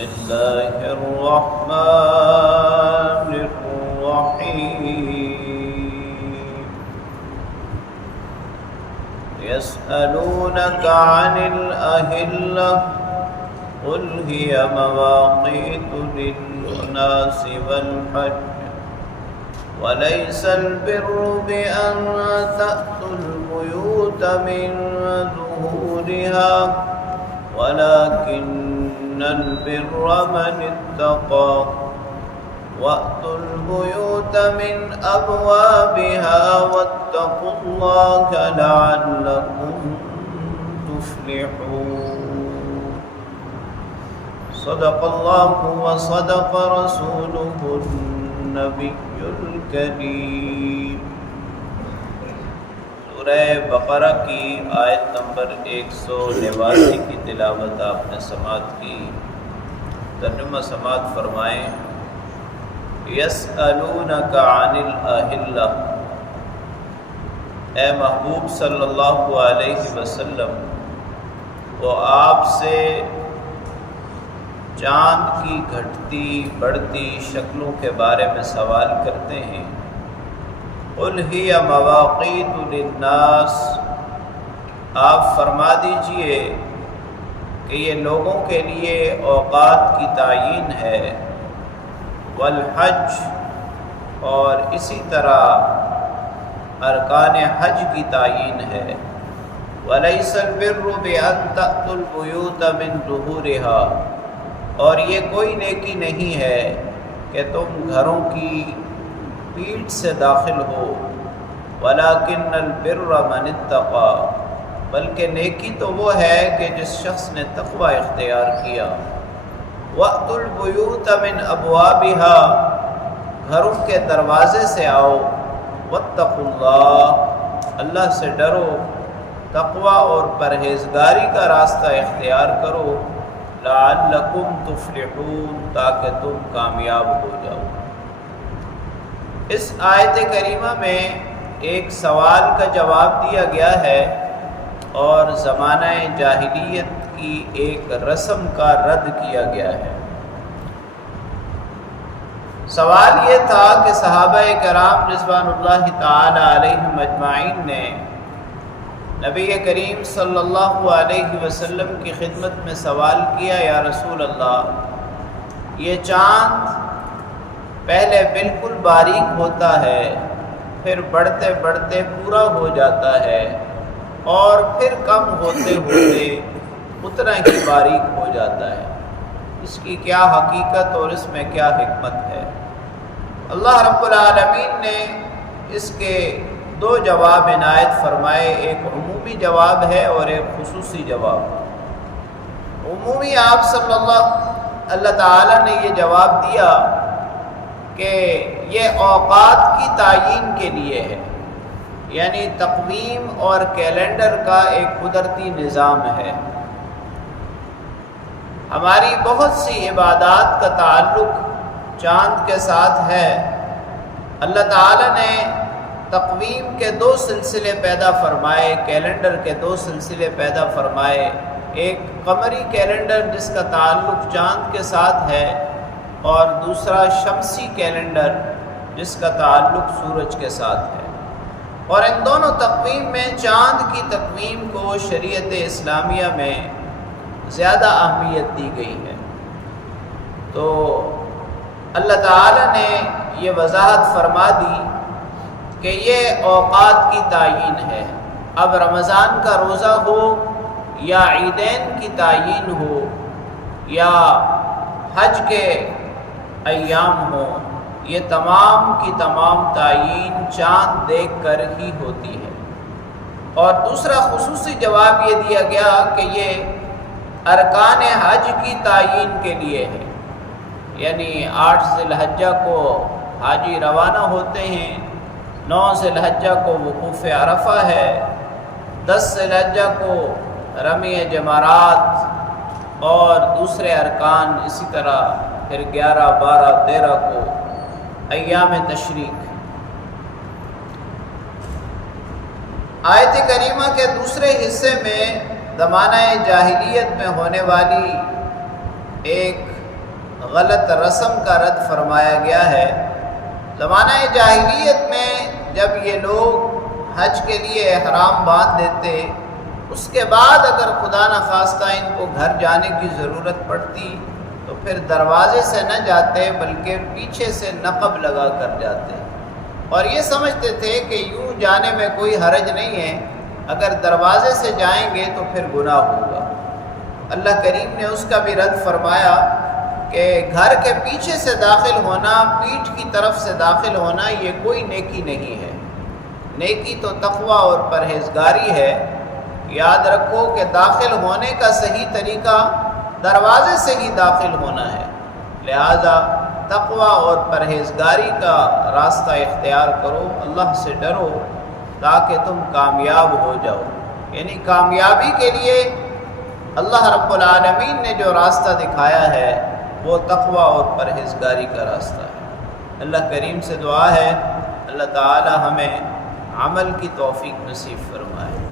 الله الرحمن الرحيم يسألونك عن الأهلة قل هي مواقيت للناس والحج وليس البر بأن تأتوا البيوت من ظهورها ولكن البر من اتقى وأتوا البيوت من أبوابها واتقوا الله لعلكم تفلحون صدق الله وصدق رسوله النبي الكريم۔ سورہ بقرہ کی آیت نمبر 189 کی تلاوت آپ نے سماعت کی۔ ترجمہ سماعت فرمائیں۔ یسألونک عن الأہلہ، اے محبوب صلی اللہ علیہ وسلم، وہ آپ سے چاند کی گھٹتی بڑھتی شکلوں کے بارے میں سوال کرتے ہیں۔ قل ہی مواقیت للناس، آپ فرما دیجئے کہ یہ لوگوں کے لیے اوقات کی تعیین ہے، والحج، اور اسی طرح ارکان حج کی تعیین ہے، ولیس البر بأن تأتوا البیوت من ظہورها، اور یہ کوئی نیکی نہیں ہے کہ تم گھروں کی پیٹھ سے داخل ہو، ولیکن البر من اتقى، بلکہ نیکی تو وہ ہے کہ جس شخص نے تقوی اختیار کیا۔ وَأْتُوا الْبُيُوتَ مِنْ أَبْوَابِهَا، گھروں کے دروازے سے آؤ، وَاتَّقُوا اللَّهَ، اللہ سے ڈرو، تقوی اور پرہیزگاری کا راستہ اختیار کرو، لَعَلَّكُمْ تُفْلِحُونَ، تاکہ تم کامیاب ہو جاؤ۔ اس آیت کریمہ میں ایک سوال کا جواب دیا گیا ہے اور زمانہ جاہلیت کی ایک رسم کا رد کیا گیا ہے۔ سوال یہ تھا کہ صحابہ کرام رضوان اللہ تعالی علیہم اجمعین نے نبی کریم صلی اللہ علیہ وسلم کی خدمت میں سوال کیا، یا رسول اللہ، یہ چاند پہلے بالکل باریک ہوتا ہے، پھر بڑھتے بڑھتے پورا ہو جاتا ہے، اور پھر کم ہوتے ہوتے اتنا ہی باریک ہو جاتا ہے، اس کی کیا حقیقت اور اس میں کیا حکمت ہے؟ اللہ رب العالمین نے اس کے دو جواب عنایت فرمائے، ایک عمومی جواب ہے اور ایک خصوصی جواب۔ عمومی آپ صلی اللہ تعالیٰ نے یہ جواب دیا کہ یہ اوقات کی تعیین کے لیے ہے، یعنی تقویم اور کیلنڈر کا ایک قدرتی نظام ہے۔ ہماری بہت سی عبادات کا تعلق چاند کے ساتھ ہے۔ اللہ تعالیٰ نے تقویم کے دو سلسلے پیدا فرمائے، کیلنڈر کے دو سلسلے پیدا فرمائے، ایک قمری کیلنڈر جس کا تعلق چاند کے ساتھ ہے، اور دوسرا شمسی کیلنڈر جس کا تعلق سورج کے ساتھ ہے۔ اور ان دونوں تقویم میں چاند کی تقویم کو شریعت اسلامیہ میں زیادہ اہمیت دی گئی ہے۔ تو اللہ تعالی نے یہ وضاحت فرما دی کہ یہ اوقات کی تعیین ہے۔ اب رمضان کا روزہ ہو یا عیدین کی تعیین ہو یا حج کے ایام ہو، یہ تمام کی تمام تعیین چاند دیکھ کر ہی ہوتی ہے۔ اور دوسرا خصوصی جواب یہ دیا گیا کہ یہ ارکان حج کی تعیین کے لیے ہے، یعنی 8 ذی الحجہ کو حاجی روانہ ہوتے ہیں، 9 ذی الحجہ کو وقوف عرفہ ہے، 10 ذی الحجہ کو رمی جمرات اور دوسرے ارکان، اسی طرح پھر 11، 12، 13 کو ایام تشریق۔ آیت کریمہ کے دوسرے حصے میں زمانہ جاہلیت میں ہونے والی ایک غلط رسم کا رد فرمایا گیا ہے۔ زمانہ جاہلیت میں جب یہ لوگ حج کے لیے احرام باندھ لیتے، اس کے بعد اگر خدا نخواستہ ان کو گھر جانے کی ضرورت پڑتی تو پھر دروازے سے نہ جاتے بلکہ پیچھے سے نقب لگا کر جاتے، اور یہ سمجھتے تھے کہ یوں جانے میں کوئی حرج نہیں ہے، اگر دروازے سے جائیں گے تو پھر گناہ ہوگا۔ اللہ کریم نے اس کا بھی رد فرمایا کہ گھر کے پیچھے سے داخل ہونا، پیٹھ کی طرف سے داخل ہونا، یہ کوئی نیکی نہیں ہے۔ نیکی تو تقوی اور پرہیزگاری ہے۔ یاد رکھو کہ داخل ہونے کا صحیح طریقہ دروازے سے ہی داخل ہونا ہے، لہذا تقوی اور پرہیزگاری کا راستہ اختیار کرو، اللہ سے ڈرو تاکہ تم کامیاب ہو جاؤ۔ یعنی کامیابی کے لیے اللہ رب العالمین نے جو راستہ دکھایا ہے وہ تقوی اور پرہیزگاری کا راستہ ہے۔ اللہ کریم سے دعا ہے اللہ تعالی ہمیں عمل کی توفیق نصیب فرمائے۔